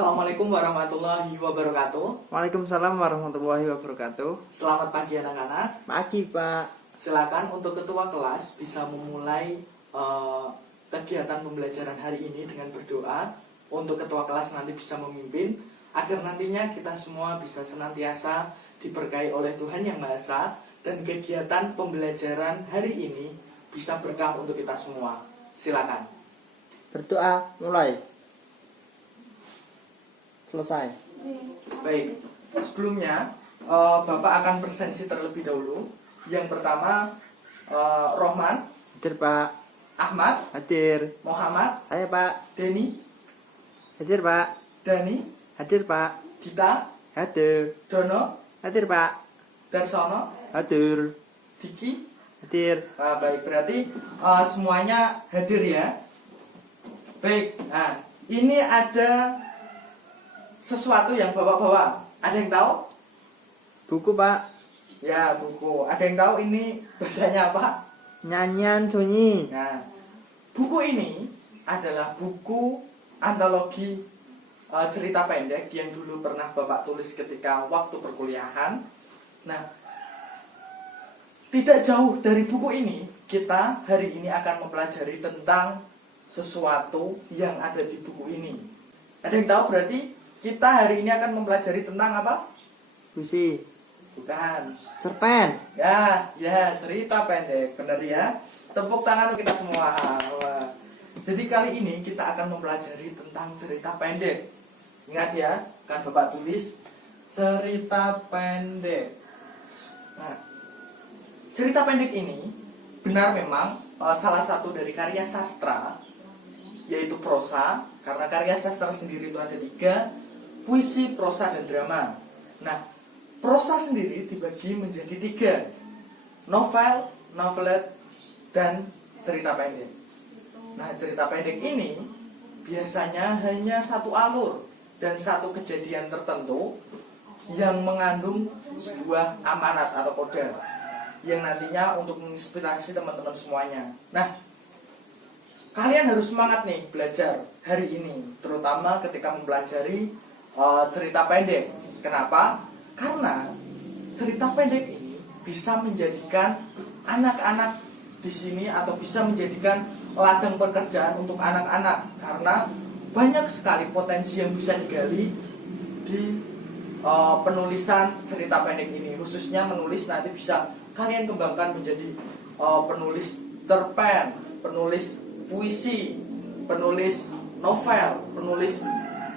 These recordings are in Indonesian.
Assalamualaikum warahmatullahi wabarakatuh. Waalaikumsalam warahmatullahi wabarakatuh. Selamat pagi anak-anak. Pagi, Pak. Silakan untuk ketua kelas bisa memulai kegiatan pembelajaran hari ini dengan berdoa. Untuk ketua kelas nanti bisa memimpin agar nantinya kita semua bisa senantiasa diberkahi oleh Tuhan Yang Maha Esa dan kegiatan pembelajaran hari ini bisa berkah untuk kita semua. Silakan. Berdoa mulai. Selesai. Baik, sebelumnya Bapak akan presensi terlebih dahulu. Yang pertama Rohman, Hadir, Pak. Ahmad, Hadir. Muhammad, Saya, Pak. Denny, Hadir, Pak. Dani, Hadir, Pak. Dita, Hadir. Dono, Hadir, Pak. Darsono, Hadir. Diki. Hadir. Baik, berarti semuanya hadir ya. Baik, nah ini ada sesuatu yang Bapak bawa. Ada yang tahu? Buku, Pak. Ya, buku. Ada yang tahu ini bacanya apa? Nyanyian sunyi. Nah, buku ini adalah buku antologi cerita pendek yang dulu pernah Bapak tulis ketika waktu perkuliahan. Nah, tidak jauh dari buku ini, kita hari ini akan mempelajari tentang sesuatu yang ada di buku ini. Ada yang tahu berarti kita hari ini akan mempelajari tentang apa? Puisi. Bukan. Cerpen. Ya, cerita pendek, benar ya. Tepuk tangan untuk kita semua. Wah. Jadi kali ini kita akan mempelajari tentang cerita pendek. Ingat ya, kan Bapak tulis cerita pendek. Nah, cerita pendek ini benar memang salah satu dari karya sastra, yaitu prosa, karena karya sastra sendiri itu ada 3, puisi, prosa, dan drama. Nah, prosa sendiri dibagi menjadi 3, novel, novelet, dan cerita pendek. Nah, cerita pendek ini biasanya hanya satu alur dan satu kejadian tertentu yang mengandung sebuah amanat atau kode yang nantinya untuk menginspirasi teman-teman semuanya. Nah, kalian harus semangat nih belajar hari ini, terutama ketika mempelajari cerita pendek. Kenapa? Karena cerita pendek ini bisa menjadikan anak-anak di sini atau bisa menjadikan ladang pekerjaan untuk anak-anak, karena banyak sekali potensi yang bisa digali di penulisan cerita pendek ini. Khususnya menulis nanti bisa kalian kembangkan menjadi penulis cerpen, penulis puisi, penulis novel, penulis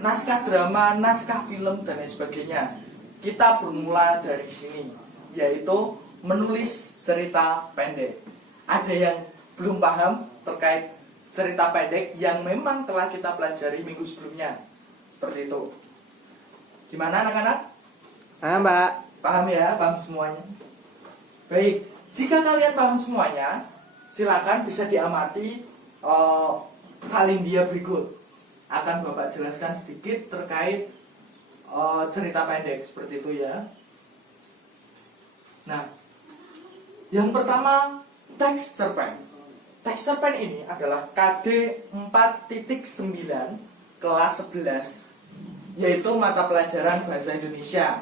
naskah drama, naskah film, dan lain sebagainya. Kita bermula dari sini, yaitu menulis cerita pendek. Ada yang belum paham terkait cerita pendek yang memang telah kita pelajari minggu sebelumnya. Seperti itu. Gimana anak-anak? Mbak. Paham ya? Paham semuanya? Baik, jika kalian paham semuanya, silakan bisa diamati salindia berikut. Akan Bapak jelaskan sedikit terkait cerita pendek seperti itu ya. Nah, yang pertama teks cerpen. Teks cerpen ini adalah KD 4.9 kelas 11, yaitu mata pelajaran bahasa Indonesia.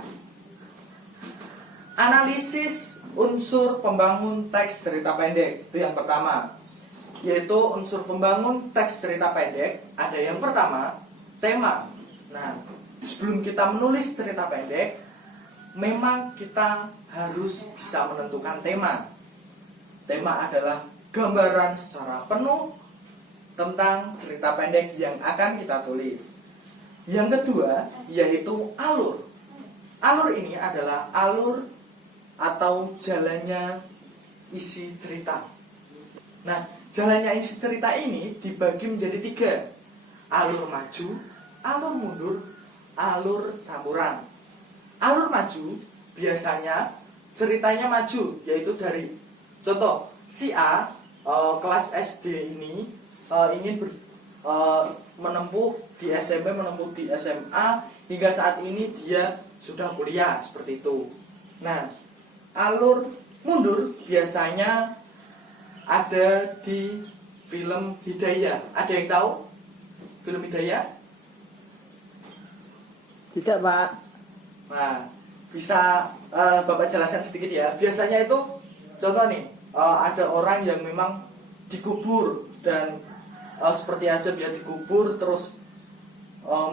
Analisis unsur pembangun teks cerita pendek, itu yang pertama. Yaitu unsur pembangun teks cerita pendek, ada yang pertama, tema. Nah, sebelum kita menulis cerita pendek, memang kita harus bisa menentukan tema. Tema adalah gambaran secara penuh tentang cerita pendek yang akan kita tulis. Yang kedua, yaitu alur. Alur ini adalah alur atau jalannya isi cerita. Nah, jalannya isi cerita ini dibagi menjadi 3. Alur maju, alur mundur, alur campuran. Alur maju biasanya ceritanya maju, yaitu dari contoh si A kelas SD ini ingin menempuh di SMP, menempuh di SMA, hingga saat ini dia sudah kuliah, seperti itu. Nah, alur mundur biasanya ada di film Hidayah. Ada yang tahu film Hidayah? Tidak, Pak. Nah, bisa Bapak jelaskan sedikit ya. Biasanya itu contoh nih, ada orang yang memang dikubur dan seperti azab ya, dikubur terus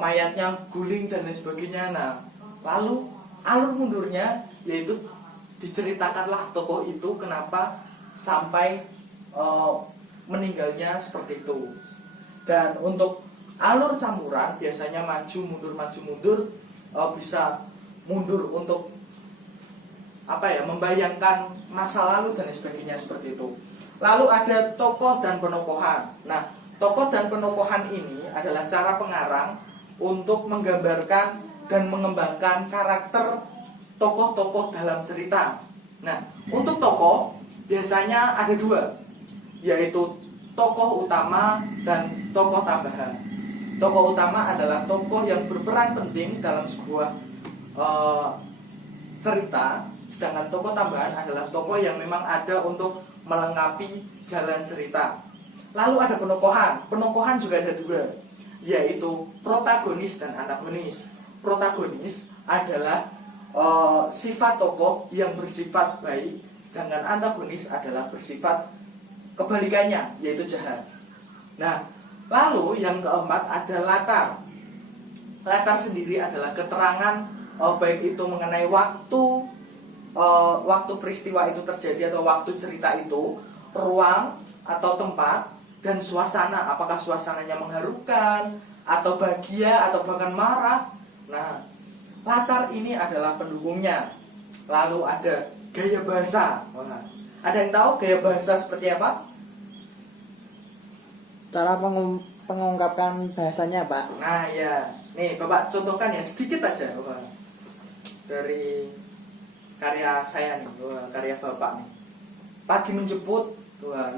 mayatnya guling dan lain sebagainya. Nah, lalu alur mundurnya yaitu diceritakanlah tokoh itu kenapa sampai meninggalnya seperti itu. Dan untuk alur campuran biasanya maju mundur bisa mundur untuk membayangkan masa lalu dan sebagainya seperti itu. Lalu ada tokoh dan penokohan. Nah, tokoh dan penokohan ini adalah cara pengarang untuk menggambarkan dan mengembangkan karakter tokoh-tokoh dalam cerita. Nah, untuk tokoh biasanya ada dua, yaitu tokoh utama dan tokoh tambahan. Tokoh utama adalah tokoh yang berperan penting dalam sebuah cerita, sedangkan tokoh tambahan adalah tokoh yang memang ada untuk melengkapi jalan cerita. Lalu ada penokohan. Penokohan juga ada dua, yaitu protagonis dan antagonis. Protagonis adalah sifat tokoh yang bersifat baik, sedangkan antagonis adalah bersifat kebalikannya, yaitu jahat. Nah, lalu yang keempat ada latar. Latar sendiri adalah keterangan baik itu mengenai waktu peristiwa itu terjadi atau waktu cerita itu, ruang atau tempat, dan suasana. Apakah suasananya mengharukan atau bahagia atau bahkan marah. Nah, latar ini adalah pendukungnya. Lalu ada gaya bahasa. Nah, ada yang tahu gaya bahasa seperti apa? Cara pengungkapkan bahasanya, Pak. Nah ya, nih Bapak contohkan ya sedikit aja dari karya saya nih, karya Bapak nih. Pagi menjemput,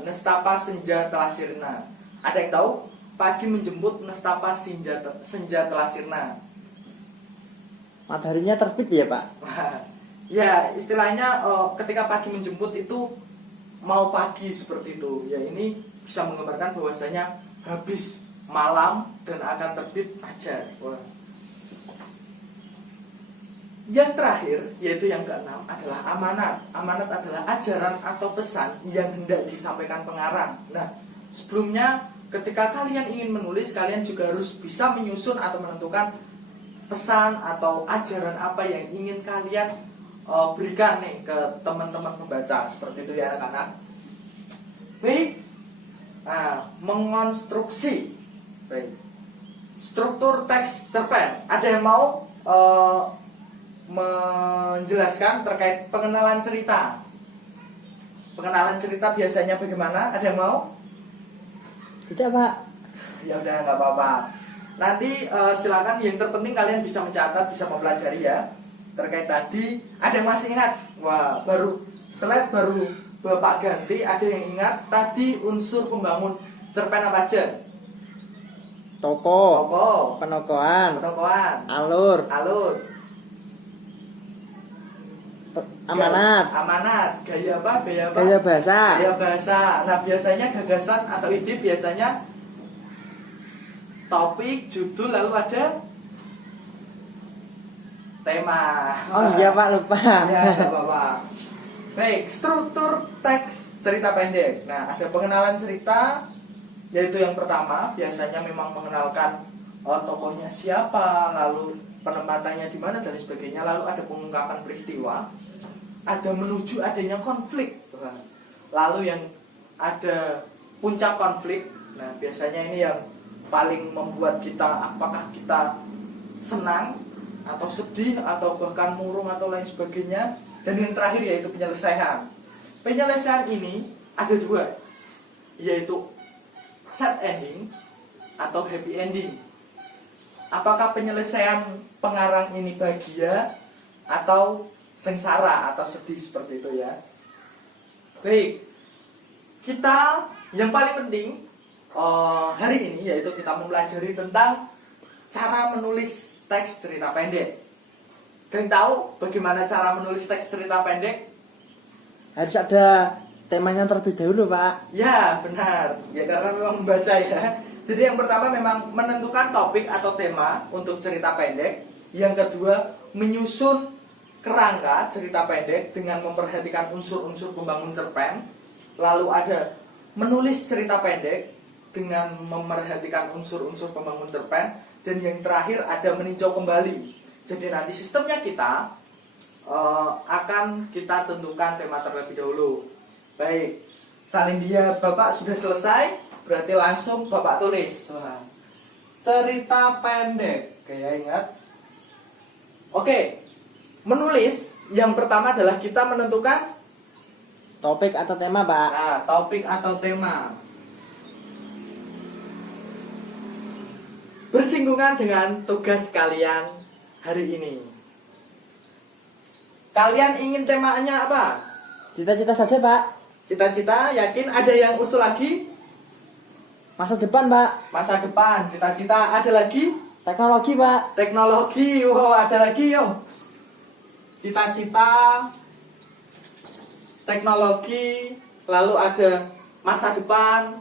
nestapa senja telah sirna. Ada yang tahu? Pagi menjemput, nestapa senja telah sirna. Mataharinya terbit ya, Pak? Ya, istilahnya ketika pagi menjemput itu mau pagi seperti itu. Ya, ini bisa menggambarkan bahwasanya habis malam dan akan terbit fajar. Yang terakhir, yaitu yang keenam, adalah amanat. Amanat adalah ajaran atau pesan yang hendak disampaikan pengarang. Nah, sebelumnya ketika kalian ingin menulis, kalian juga harus bisa menyusun atau menentukan pesan atau ajaran apa yang ingin kalian berikan nih ke teman-teman pembaca. Seperti itu ya anak-anak. Baik. Nah, mengonstruksi. Baik. Struktur teks cerpen. Ada yang mau menjelaskan terkait pengenalan cerita? Pengenalan cerita biasanya bagaimana? Ada yang mau? Tidak, Pak. Ya udah, nggak apa-apa. Nanti silakan, yang terpenting kalian bisa mencatat, bisa mempelajari ya terkait tadi. Ada yang masih ingat? Wah, slide baru Bapak ganti. Ada yang ingat tadi unsur pembangun cerpen apa aja? Tokoh, penokohan, alur, amanat, gaya apa? Gaya bahasa. Nah, biasanya gagasan atau ide biasanya topik, judul, lalu ada tema. Oh iya, Pak, lupa. Ya, nggak apa-apa. Baik, struktur teks cerita pendek. Nah, ada pengenalan cerita, yaitu yang pertama biasanya memang mengenalkan tokohnya siapa, lalu penempatannya di mana dan sebagainya. Lalu ada pengungkapan peristiwa, ada menuju adanya konflik. Lalu yang ada puncak konflik. Nah, biasanya ini yang paling membuat kita, apakah kita senang atau sedih atau bahkan murung atau lain sebagainya. Dan yang terakhir yaitu penyelesaian. Penyelesaian ini ada dua, yaitu sad ending atau happy ending. Apakah penyelesaian pengarang ini bahagia atau sengsara atau sedih seperti itu ya. Baik, kita yang paling penting hari ini yaitu kita mempelajari tentang cara menulis teks cerita pendek. Dan tahu bagaimana cara menulis teks cerita pendek? Harus ada temanya terlebih dahulu, Pak. Ya, benar. Ya, karena memang membaca ya. Jadi yang pertama memang menentukan topik atau tema untuk cerita pendek. Yang kedua, menyusun kerangka cerita pendek dengan memperhatikan unsur-unsur pembangun cerpen. Lalu ada menulis cerita pendek dengan memerhatikan unsur-unsur pembangun cerpen. Dan yang terakhir ada meninjau kembali. Jadi nanti sistemnya kita akan kita tentukan tema terlebih dahulu. Baik, salin dia Bapak sudah selesai, berarti langsung Bapak tulis. Wah, cerita pendek, kayak ingat. Oke, menulis yang pertama adalah kita menentukan Topik atau tema, Pak. nah, topik atau tema. Bersinggungan dengan tugas kalian hari ini. Kalian ingin temanya apa? Cita-cita saja, Pak. Cita-cita, yakin ada yang usul lagi? Masa depan, Pak. Masa depan, cita-cita, ada lagi? Teknologi, Pak. Teknologi, wow, ada lagi yo. Cita-cita, teknologi, lalu ada masa depan.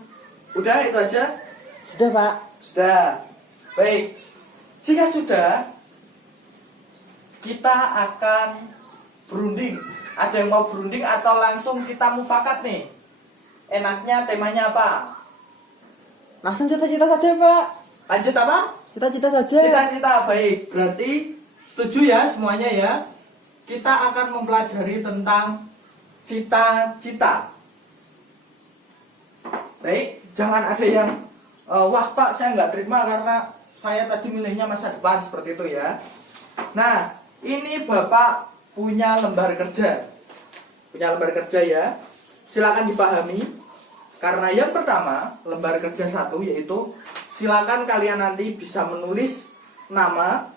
Udah itu aja? Sudah, Pak. Sudah. Baik. Jika sudah, kita akan berunding. Ada yang mau berunding atau langsung kita mufakat nih? Enaknya temanya apa? Langsung cita-cita saja, Pak. Lanjut apa? Cita-cita saja. Cita-cita, baik. Berarti setuju ya semuanya ya. Kita akan mempelajari tentang cita-cita. Baik, jangan ada yang wah Pak, saya nggak terima karena saya tadi milihnya masa depan, seperti itu ya. Nah, ini Bapak punya lembar kerja. Punya lembar kerja ya. Silakan dipahami. Karena yang pertama, lembar kerja 1 yaitu silakan kalian nanti bisa menulis nama,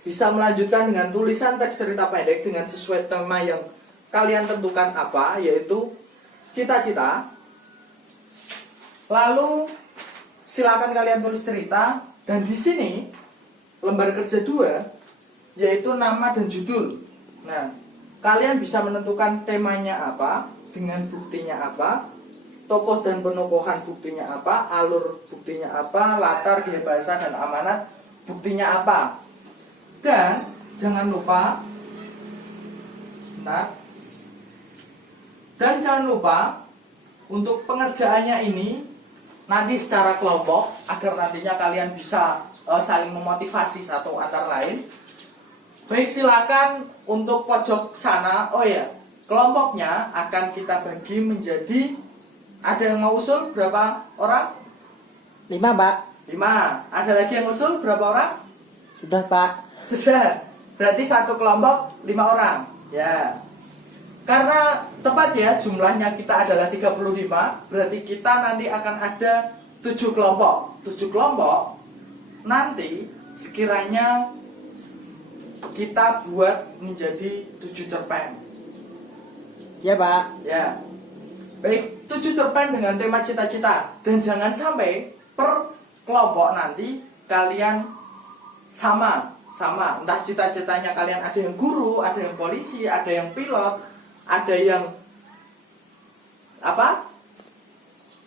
bisa melanjutkan dengan tulisan teks cerita pendek dengan sesuai tema yang kalian tentukan apa, yaitu cita-cita. Lalu silakan kalian tulis cerita, dan di sini lembar kerja 2 yaitu nama dan judul. Nah, kalian bisa menentukan temanya apa, dengan buktinya apa, tokoh dan penokohan buktinya apa, alur buktinya apa, latar, gaya bahasa, dan amanat buktinya apa. Dan jangan lupa, bentar. Dan jangan lupa untuk pengerjaannya ini nanti secara kelompok agar nantinya kalian bisa saling memotivasi satu antar lain. Baik, silakan untuk pojok sana. Oh ya, kelompoknya akan kita bagi menjadi, ada yang mau usul berapa orang? 5, Pak. 5. Ada lagi yang usul berapa orang? Sudah, Pak. Sudah. Berarti satu kelompok 5 orang. Ya. Karena tepat ya jumlahnya kita adalah 35, berarti kita nanti akan ada 7 kelompok. 7 kelompok nanti sekiranya kita buat menjadi 7 cerpen. Ya, Pak. Ya. Baik, 7 cerpen dengan tema cita-cita. Dan jangan sampai per kelompok nanti kalian sama. Entah cita-citanya kalian ada yang guru, ada yang polisi, ada yang pilot, ada yang apa?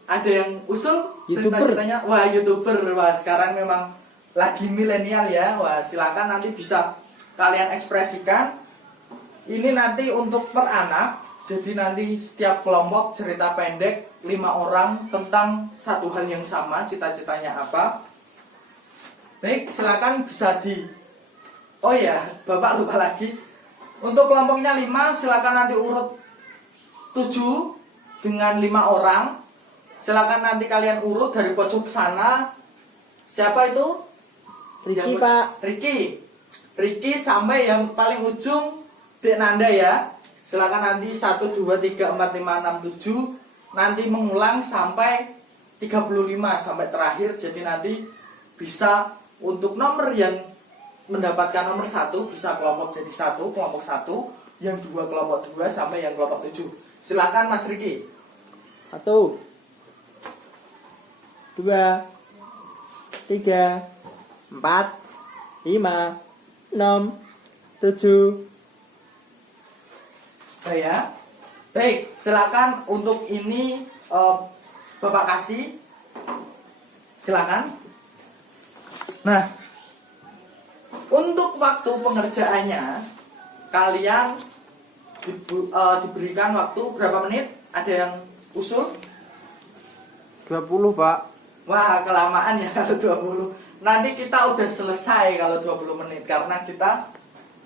Ada yang usul cita-citanya, wah YouTuber. Wah, sekarang memang lagi milenial ya. Wah, silakan nanti bisa kalian ekspresikan. Ini nanti untuk per anak. Jadi nanti setiap kelompok cerita pendek 5 orang tentang satu hal yang sama, cita-citanya apa. Baik, silakan bisa di. Oh ya, Bapak lupa lagi. Untuk kelompoknya 5, silakan nanti urut 7 dengan 5 orang. Silakan nanti kalian urut dari pojok sana. Siapa itu? Ricky, Pak. Ricky sampai yang paling ujung Dek Nanda ya. Silakan nanti 1, 2, 3, 4, 5, 6, 7. Nanti mengulang sampai 35 sampai terakhir. Jadi nanti bisa untuk nomor yang mendapatkan nomor 1 bisa kelompok jadi 1, kelompok 1, yang 2 kelompok 2 sampai yang kelompok 7. Silakan Mas Ricky. 1, 2, 3, 4, 5, 6, 7. Ya. Baik, silakan untuk ini Bapak kasih. Silakan. Nah, Untuk waktu pengerjaannya, kalian diberikan waktu berapa menit? Ada yang usul? 20, Pak. Wah, kelamaan ya kalau 20. Nanti kita udah selesai kalau 20 menit karena kita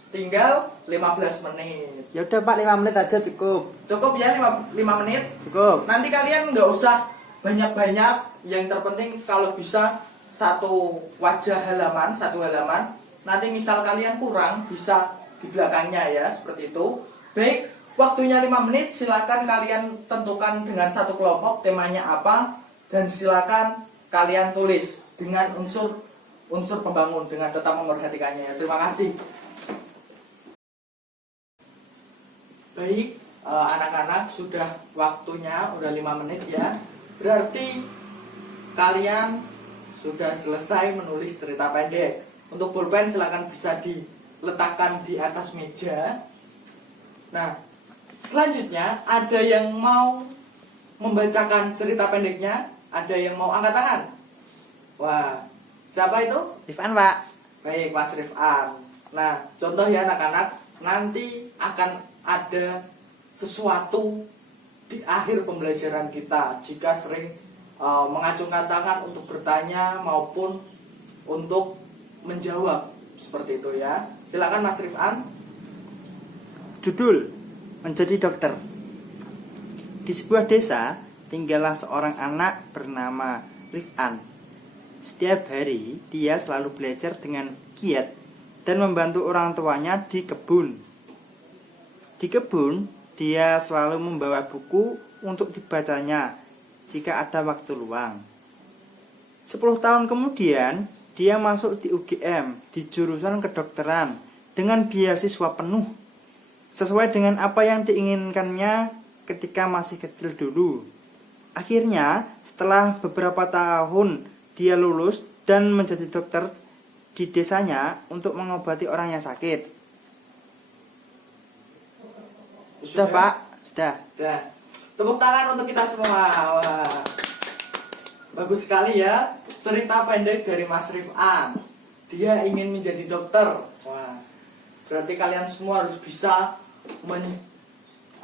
tinggal 15 menit. Ya udah, Pak, 5 menit aja cukup. Cukup ya 5 menit? Cukup. Nanti kalian nggak usah banyak-banyak, yang terpenting kalau bisa satu halaman. Nanti misal kalian kurang, bisa di belakangnya ya, seperti itu. Baik, waktunya 5 menit, silakan kalian tentukan dengan satu kelompok temanya apa, dan silakan kalian tulis dengan unsur pembangun dengan tetap memperhatikannya. Terima kasih. Baik, anak-anak, sudah waktunya udah 5 menit ya. Berarti kalian sudah selesai menulis cerita pendek. Untuk pulpen silakan bisa diletakkan di atas meja. Nah, selanjutnya ada yang mau membacakan cerita pendeknya? Ada yang mau angkat tangan? Wah, siapa itu? Rifan, Pak. Baik, Mas Rifan. Nah, contoh ya anak-anak, nanti akan ada sesuatu di akhir pembelajaran kita jika sering mengacungkan tangan untuk bertanya maupun untuk menjawab, seperti itu ya. Silakan Mas Rifan. Judul: Menjadi Dokter. Di sebuah desa tinggallah seorang anak bernama Rifan. Setiap hari dia selalu belajar dengan giat dan membantu orang tuanya di kebun. Di kebun, dia selalu membawa buku untuk dibacanya jika ada waktu luang. 10 tahun kemudian, dia masuk di UGM di jurusan kedokteran dengan beasiswa penuh, sesuai dengan apa yang diinginkannya ketika masih kecil dulu. Akhirnya, setelah beberapa tahun, dia lulus dan menjadi dokter di desanya untuk mengobati orang yang sakit. Sudah, Pak? Sudah. Sudah. Tepuk tangan untuk kita semua. Wah. Bagus sekali ya cerita pendek dari Mas Rifan. Dia ingin menjadi dokter. Wah. Berarti kalian semua harus bisa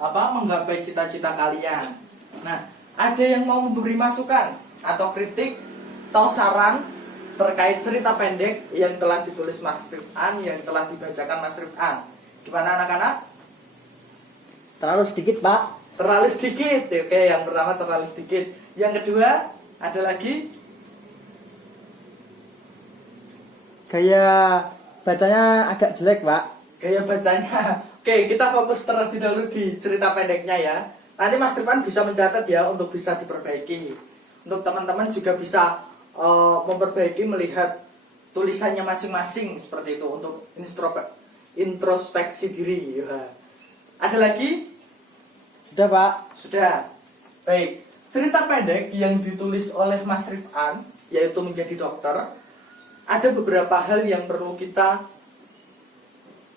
menggapai cita-cita kalian. Nah, ada yang mau memberi masukan atau kritik atau saran terkait cerita pendek yang telah ditulis Mas Rifan, yang telah dibacakan Mas Rifan? Gimana anak-anak? Terlalu sedikit, Pak. Terlalu sedikit. Oke, yang pertama terlalu sedikit. Yang kedua, ada lagi? Gaya bacanya agak jelek, Pak. Gaya bacanya. Oke, kita fokus terlebih dahulu di cerita pendeknya ya. Nanti Mas Rifan bisa mencatat ya untuk bisa diperbaiki. Untuk teman-teman juga bisa memperbaiki, melihat tulisannya masing-masing seperti itu untuk introspeksi diri ya. Ada lagi? Sudah, Pak. Sudah. Baik. Cerita pendek yang ditulis oleh Mas Rifan, yaitu menjadi dokter, ada beberapa hal yang perlu kita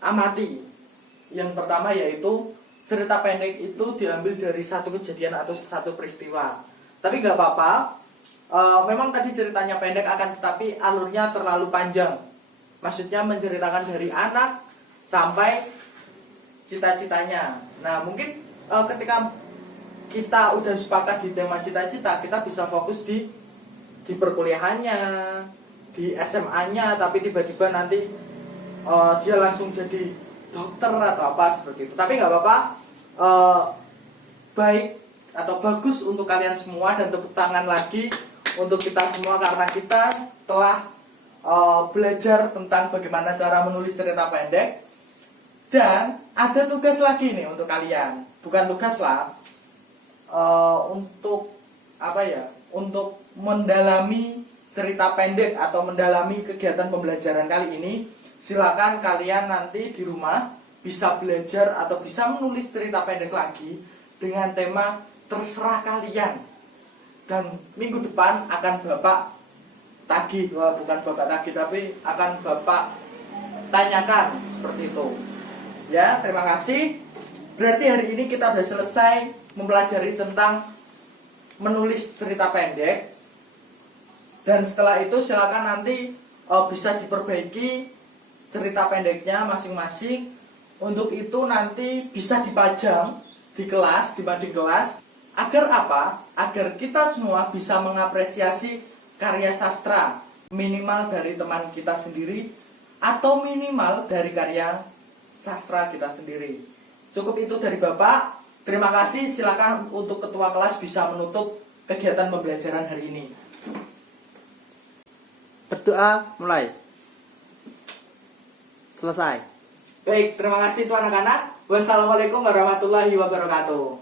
amati. Yang pertama yaitu cerita pendek itu diambil dari satu kejadian atau satu peristiwa. Tapi nggak apa-apa. Memang tadi ceritanya pendek, akan tetapi alurnya terlalu panjang. Maksudnya menceritakan dari anak sampai cita-citanya. Nah, mungkin ketika kita udah sepakat di tema cita-cita, kita bisa fokus di perkuliahannya, di SMA-nya, tapi tiba-tiba nanti dia langsung jadi dokter atau apa seperti itu. Tapi nggak apa-apa, baik atau bagus untuk kalian semua, dan tepuk tangan lagi untuk kita semua karena kita telah belajar tentang bagaimana cara menulis cerita pendek. Dan ada tugas lagi nih untuk kalian, bukan tugas lah, untuk apa ya? Untuk mendalami cerita pendek atau mendalami kegiatan pembelajaran kali ini. Silakan kalian nanti di rumah bisa belajar atau bisa menulis cerita pendek lagi dengan tema terserah kalian. Dan minggu depan akan Bapak tagih, bukan Bapak tagih, tapi akan Bapak tanyakan seperti itu. Ya, terima kasih. Berarti hari ini kita sudah selesai mempelajari tentang menulis cerita pendek. Dan setelah itu silakan nanti bisa diperbaiki cerita pendeknya masing-masing. Untuk itu nanti bisa dipajang di kelas, dibanding kelas. Agar apa? Agar kita semua bisa mengapresiasi karya sastra, minimal dari teman kita sendiri atau minimal dari karya sastra kita sendiri. Cukup itu dari Bapak. Terima kasih. Silakan untuk ketua kelas bisa menutup kegiatan pembelajaran hari ini. Berdoa mulai. Selesai. Baik, terima kasih tuan anak-anak. Wassalamualaikum warahmatullahi wabarakatuh.